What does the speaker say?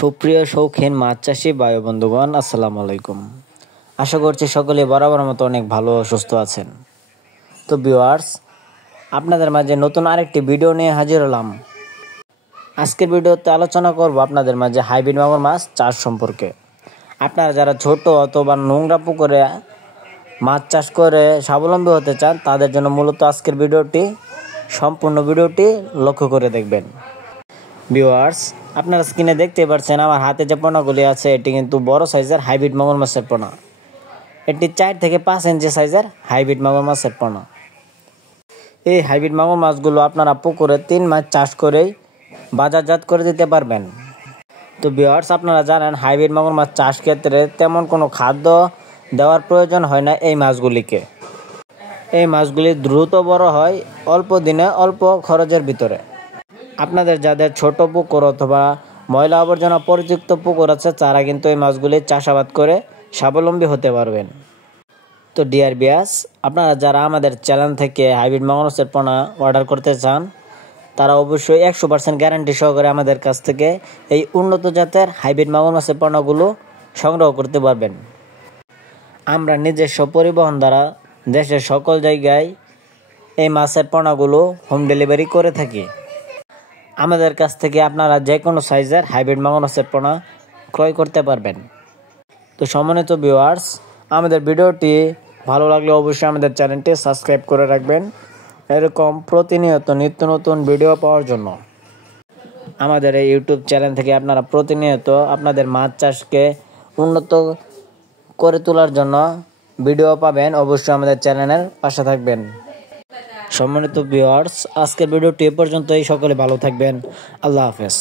সুপ্রিয় শৌখিন মাছ চাষী ভাই বন্ধুগণ, আসসালামু আলাইকুম। আশা করছি সকলে বরাবর মতো অনেক ভালো ও সুস্থ আছেন। তো ভিউয়ার্স, আপনাদের মাঝে নতুন আরেকটি ভিডিও নিয়ে হাজির হলাম। আজকের ভিডিওতে আলোচনা করব আপনাদের মাঝে হাইব্রিড মাগুর মাছ চাষ সম্পর্কে। আপনারা যারা ছোট অথবা নোংরা পুকুরে মাছ চাষ করে স্বাবলম্বী হতে চান, তাদের জন্য মূলত আজকের ভিডিওটি সম্পূর্ণ ভিডিওটি লক্ষ্য করে দেখবেন। ভিউয়ার্স, আপনারা স্ক্রিনে দেখতে পাচ্ছেন আমার হাতে যে পোনাগুলি আছে, এটি কিন্তু বড় সাইজের হাইব্রিড মাগুর মাছের পোনা। এটি 4 থেকে 5 ইঞ্চি সাইজের হাইব্রিড মাগুর মাছের পোনা। এই হাইব্রিড মাগুর মাছগুলো আপনারা পুকুরে 3 মাস চাষ করেই বাজারজাত করে দিতে পারবেন। তো ভিউয়ার্স, আপনারা জানেন হাইব্রিড মাগুর মাছ চাষ ক্ষেত্রে তেমন কোনো খাদ্য দেওয়ার প্রয়োজন হয় না এই মাছগুলিকে। এই মাছগুলি দ্রুত বড় হয় অল্প দিনে অল্প খরচের ভিতরে। আপনাদের যাদের ছোট পুকুর অথবা ময়লা আবর্জনা পরিযুক্ত পুকুর আছে, তারা কিন্তু এই মাছগুলি চাষাবাদ করে স্বাবলম্বী হতে পারবেন। তো ডিয়ার ভিউয়ার্স, আপনারা যারা আমাদের চ্যানেল থেকে হাইব্রিড মাগুর মাছের পোনা অর্ডার করতে চান, তারা অবশ্যই 100% গ্যারান্টি সহকারে আমাদের কাছ থেকে এই উন্নত জাতের হাইব্রিড মাগুর মাছের পোনাগুলো সংগ্রহ করতে পারবেন। আমরা নিজস্ব পরিবহন দ্বারা দেশের সকল জায়গায় এই মাছের পোনাগুলো হোম ডেলিভারি করে থাকি। আমাদের কাছ থেকে আপনারা যে কোনো সাইজের হাইব্রিড মাগুর মাছের পোনা ক্রয় করতে পারবেন। তো সম্মানিত ভিউয়ার্স, আমাদের ভিডিওটি ভালো লাগলে অবশ্যই আমাদের চ্যানেলটি সাবস্ক্রাইব করে রাখবেন, এরকম প্রতিনিয়ত নিত্য নতুন ভিডিও পাওয়ার জন্য। আমাদের এই ইউটিউব চ্যানেল থেকে আপনারা প্রতিনিয়ত আপনাদের মাছ চাষকে উন্নত করে তোলার জন্য ভিডিও পাবেন। অবশ্যই আমাদের চ্যানেলের পাশে থাকবেন। সম্মানিত ভিউয়ার্স, আজকের ভিডিওটি এ পর্যন্তই। সকলে ভালো থাকবেন। আল্লাহ হাফেজ।